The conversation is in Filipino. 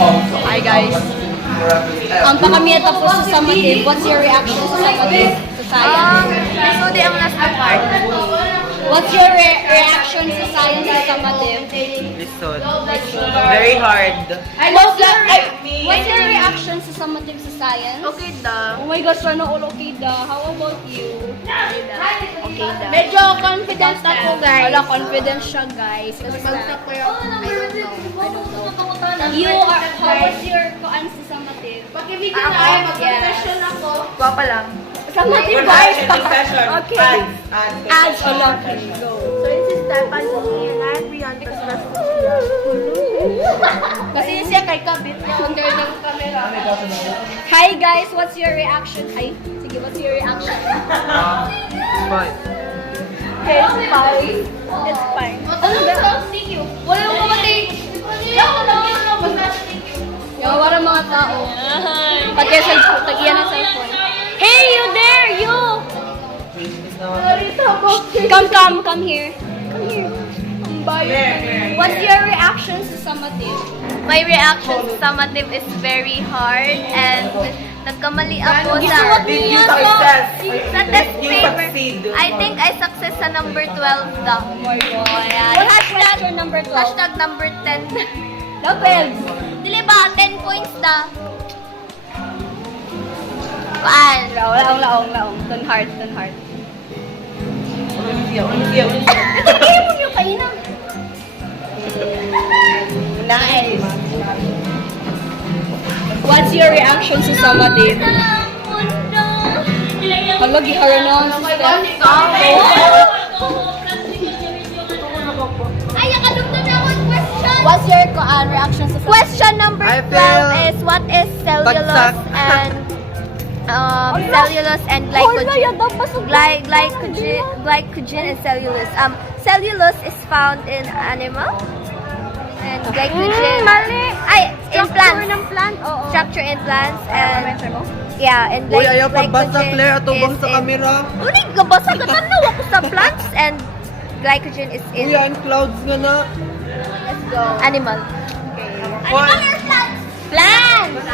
Hi guys. Ang pakami tapos sa summative. What's your reaction sa summative? Sa science? So, di ang last na part. What's your reaction sa science sa summative? Listen. Very hard. What's your reaction sa summative sa science? Okay da. Oh my gosh, sana all okay da. How about you? Okay da. Medyo confident ako, guys. Wala, confident siya, guys. Kasi Bagsak ko yung, I don't know. you are, how was your kuan sa summative? Pag-video na kayo, mag-confession ako. Guwapa lang. Summative, guys. Session. Okay. Ads on lucky. Go. So, yun si Stephanie, and I'm Rian, tapos rest ko siya. Kasi yun siya kay Kabit. Under ng camera. Hi guys, what's your reaction? Hi. Sige, what's your reaction? Fine. Okay, it's fine. It's fine. Ano ba? Thank you. Wala yung mga take. Yung wala mga tao. Pati sa cellphone. Tagiyan ng cellphone. Hey, you there! You! Come here. Come here. What's your reaction sa summative? My reaction sa summative is very hard and nagkamali ako sa Did you success? sa test You paper. succeed. I think I success sa number 12 daw. Oh my God. Ayan. What's question number 12? Hashtag number 10. Lapel. Dili ba? 10 points da. Paan? Laong. Turn hard. Ito kayo mo yung kainang. Nice. What's your reaction sa summative? Hala, gihara na ang system. Ay, nakadugtong na akong question. What's your reaction sa summative? Question number I 12 feel is what is cellulose bagsak. and cellulose and glycogen and cellulose. Cellulose is found in animal and glycogen in plants. Structure in plants and yeah, and Uy, ayaw pagbasa, glycogen Claire. Atubang is sa in- camera. Uli, gabasa ka tanaw ako sa plants and glycogen is Uy, in yan, clouds nga na. animal. What? Plants!